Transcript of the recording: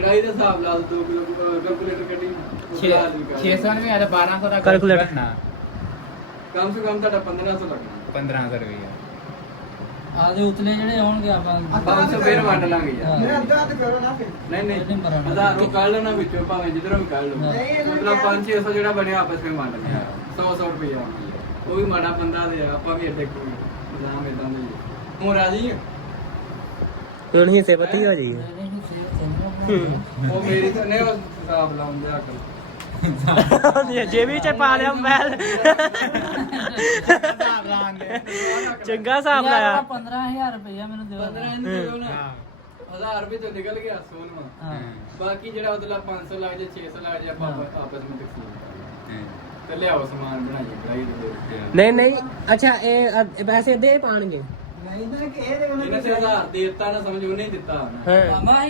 ਕੜਾਈ ਦਾ ਹਿਸਾਬ ਲਾ 2 ਕਿਲੋ ਕੈਲਕੂਲੇਟਰ ਕੱਢੀ 600 में आया 1200 का Calculator। ना ਕਮ ਸੇ ਕਮ ਤੁਹਾਡਾ 1500 ਲੱਗਣਾ 1500 रुपया ਆਦੇ ਉਤਲੇ ਜਿਹੜੇ ਹੋਣਗੇ ਆਪਾਂ 500 ਫੇਰ ਵੰਡ ਲਾਂਗੇ ਯਾਰ ਮੈਂ ਅੱਧਾ ਤੇ ਕਰੋ ਨਾ ਫਿਰ ਨਹੀਂ ਨਹੀਂ ਨਹੀਂ ਭਰਾਉਣਾ। 1000 ਨੂੰ ਕੱਢ ਲੈਣਾ ਵਿੱਚੋਂ ਭਾਵੇਂ ਜਿੱਧਰੋਂ ਵੀ ਕੱਢ ਲਓ ਨਹੀਂ, ਇਹਨਾਂ ਮਤਲਬ ਨੇ 500 ਜਿਹੜਾ ਬਣਿਆ ਆਪਸ ਵਿੱਚ ਵੰਡ ਲਿਆ 100 ਰੁਪਇਆ ਉਹ ਵੀ ਮਾੜਾ ਬੰਦਾ ਦੇ ਆ, ਆਪਾਂ ਵੀ ਏਡੇ ਕੋਈ ਨਾਮ ਇਦਾਂ ਦੇ ਹੀ ਆ। ਹੁਣ ਰਾਜੀ ਆ? ਹੁਣ ਹਿੱਸੇ ਪੱਤੀ ਹੋ ਜਾਈਏ ਉਹ ਮੇਰੀ ਤਾਂ ਨਹੀਂ ਉਹ ਹਿਸਾਬ ਲਾਉਂਦੇ ਅਕਲ ਜੇਬੀ ਚ ਪਾ ਲਿਆ ਮੋਬਾਈਲ ਚੰਗਾ ਹਿਸਾਬ ਲਾਇਆ 15000 ਰੁਪਇਆ ਮੈਨੂੰ ਦਿਓ 15 ਨਹੀਂ ਦਿਓ ਨਾ 1000 ਰੁਪਏ ਤੋਂ ਨਿਕਲ ਗਿਆ ਸੋਨਵਾ ਹਾਂ ਬਾਕੀ ਜਿਹੜਾ ਉਹਦਾ 500 ਲੱਗ ਜਾ 600 ਲੱਗ ਜਾ ਆਪਾਂ ਆਪਸ ਵਿੱਚ ਤਕਸੀਮ ਤੇ ਲਿਆਓ ਸਮਾਨ ਬਣਾਈਏ ਕੜਾਈ ਦੇ ਨਹੀਂ ਨਹੀਂ ਅੱਛਾ ਇਹ ਪੈਸੇ ਦੇ ਪਾਣਗੇ ਨਹੀਂ ਨਾ ਕਿ ਇਹਦੇ ਉਹਨਾਂ ਇਹਨੇ ਤੇ 1000 ਦੇ ਦਿੱਤਾ ਨਾ ਸਮਝ ਉਹਨੇ ਹੀ ਦਿੱਤਾ ਹੋਣਾ ਹਾਂ ਮਾਮਾ